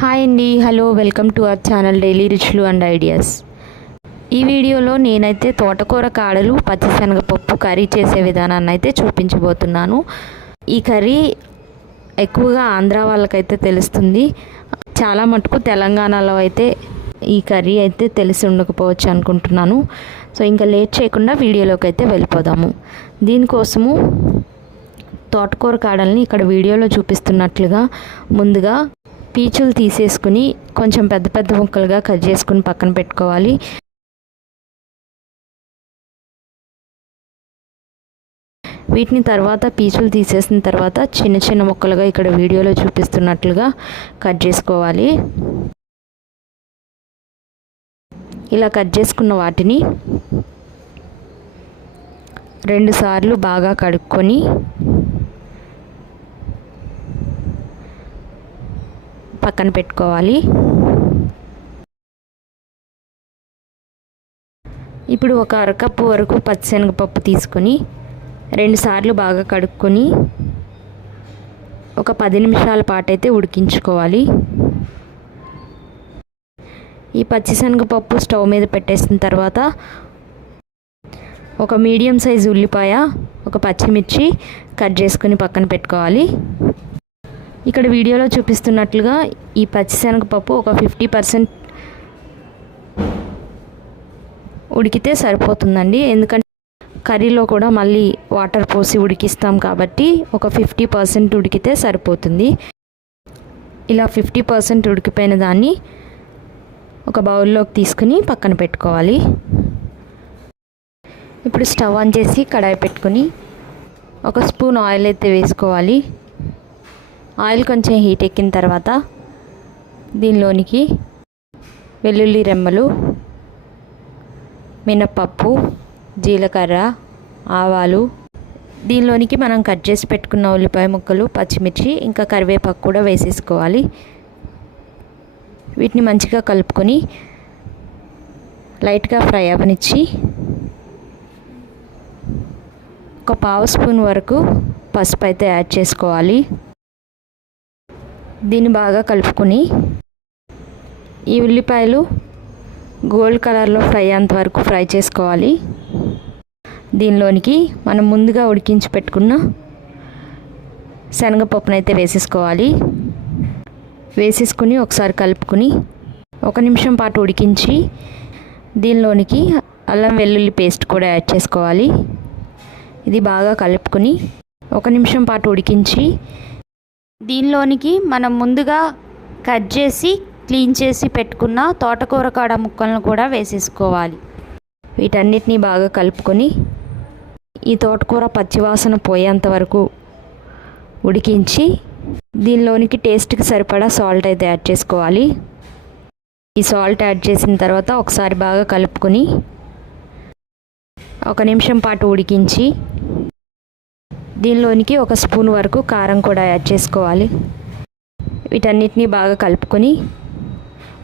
Hi అండి, hello, welcome to our channel daily రుచులు and ideas. ఈ వీడియోలో నేనైతే తోటకూర కాడలు పచ్చిశనగపప్పు కర్రీ చేసే విధానాన్ని అయితే చూపించబోతున్నాను. ఈ కర్రీ ఎక్కువగా ఆంధ్ర వాళ్ళకైతే తెలుస్తుంది. చాలా మటుకు తెలంగాణలో అయితే ఈ కర్రీ అయితే తెలిసి ఉండకపోవచ్చు అనుకుంటున్నాను. సో ఇంకా లేట్ చేయకుండా వీడియోలోకి అయితే వెళ్ళిపోదాము. దీనికోసము తోటకూర కాడల్ని ఇక్కడ వీడియోలో చూపిస్తున్నట్లుగా ముందుగా పీచులు తీసేసుకుని కొంచెం పెద్ద పెద్ద ముక్కలుగా కట్ చేసుకుని పక్కన పెట్టుకోవాలి. వీటిని తర్వాత పీచులు తీసేసిన తర్వాత చిన్న చిన్న ముక్కలుగా ఇక్కడ వీడియోలో చూపిస్తున్నట్లుగా కట్ చేసుకోవాలి. ఇలా కట్ చేసుకున్న వాటిని 2 సార్లు బాగా కడుక్కొని పక్కన పెట్టుకోవాలి. ఇప్పుడు ఒక అరకప్పు వరకు పచ్చిశనగపప్పు తీసుకొని 2 సార్లు బాగా కడుక్కొని ఒక 10 నిమిషాల పాటు అయితే ఉడికించుకోవాలి. ఈ పచ్చిశనగపప్పు స్టవ్ మీద పెట్టేసిన తర్వాత ఒక మీడియం సైజు ఉల్లిపాయ, ఒక పచ్చిమిర్చి కట్ చేసుకొని పక్కన పెట్టుకోవాలి. ఇక్కడ వీడియోలో చూపిస్తున్నట్లుగా ఈ పచ్చిశనగపప్పు ఒక 50% ఉడికితే సరిపోతుందండి. ఎందుకంటే కర్రీలో కూడా మళ్ళీ వాటర్ పోసి ఉడికిస్తాం కాబట్టి ఒక 50% ఉడికితే సరిపోతుంది. ఇలా 50% ఉడికిపోయిన దాన్ని ఒక బౌల్లోకి తీసుకుని పక్కన పెట్టుకోవాలి. ఇప్పుడు స్టవ్ ఆన్ చేసి కడాయి పెట్టుకొని 1 స్పూన్ ఆయిల్ అయితే వేసుకోవాలి. ఆయిల్ కొంచెం హీట్ ఎక్కిన తర్వాత దీనిలోనికి వెల్లుల్లి రెమ్మలు, మినపప్పు, జీలకర్ర, ఆవాలు, దీనిలోనికి మనం కట్ చేసి పెట్టుకున్న ఉల్లిపాయ ముక్కలు, పచ్చిమిర్చి, ఇంకా కరివేపాకు కూడా వేసేసుకోవాలి. వీటిని మంచిగా కలుపుకొని లైట్గా ఫ్రై అవ్వనిచ్చి ఒక 1/2 స్పూన్ వరకు పసుపు అయితే యాడ్ చేసుకోవాలి. దీన్ని బాగా కలుపుకొని ఈ ఉల్లిపాయలు గోల్డ్ కలర్లో ఫ్రై అయ్యేంత వరకు ఫ్రై చేసుకోవాలి. దీనిలోనికి మనం ముందుగా ఉడికించి పెట్టుకున్న శనగపప్పునైతే వేసేసుకోవాలి. వేసేసుకుని ఒకసారి కలుపుకొని 1 నిమిషం పాటు ఉడికించి దీనిలోనికి అల్లం వెల్లుల్లి పేస్ట్ కూడా యాడ్ చేసుకోవాలి. ఇది బాగా కలుపుకొని 1 నిమిషం పాటు ఉడికించి దీనిలోనికి మనం ముందుగా కట్ చేసి క్లీన్ చేసి పెట్టుకున్న తోటకూర కాడ ముక్కలను కూడా వేసేసుకోవాలి. వీటన్నిటిని బాగా కలుపుకొని ఈ తోటకూర పచ్చివాసన పోయేంత వరకు ఉడికించి దీనిలోనికి టేస్ట్కి సరిపడా సాల్ట్ అయితే యాడ్ చేసుకోవాలి. ఈ సాల్ట్ యాడ్ చేసిన తర్వాత ఒకసారి బాగా కలుపుకొని 1 నిమిషం పాటు ఉడికించి దీనిలోనికి 1 స్పూన్ వరకు కారం కూడా యాడ్ చేసుకోవాలి. వీటన్నిటిని బాగా కలుపుకొని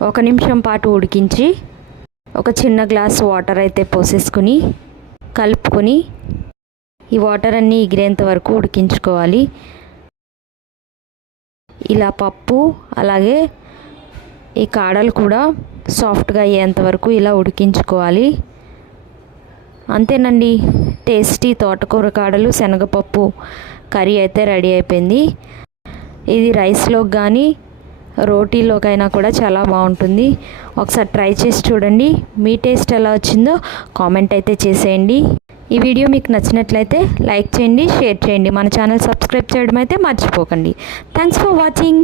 1 నిమిషం పాటు ఉడికించి ఒక చిన్న గ్లాస్ వాటర్ అయితే పోసేసుకుని కలుపుకొని ఈ వాటర్ అన్నీ ఎగిరేంత వరకు ఉడికించుకోవాలి. ఇలా పప్పు అలాగే ఈ కాడలు కూడా సాఫ్ట్గా అయ్యేంత వరకు ఇలా ఉడికించుకోవాలి. అంతేనండి, టేస్టీ తోటకూర కాడలు శనగపప్పు కర్రీ అయితే రెడీ అయిపోయింది. ఇది రైస్లోకి కానీ రోటీలోకైనా కూడా చాలా బాగుంటుంది. ఒకసారి ట్రై చేసి చూడండి. మీ టేస్ట్ ఎలా వచ్చిందో కామెంట్ అయితే చేసేయండి. ఈ వీడియో మీకు నచ్చినట్లయితే లైక్ చేయండి, షేర్ చేయండి. మన ఛానల్ సబ్స్క్రైబ్ చేయడం అయితే మర్చిపోకండి. Thanks for watching.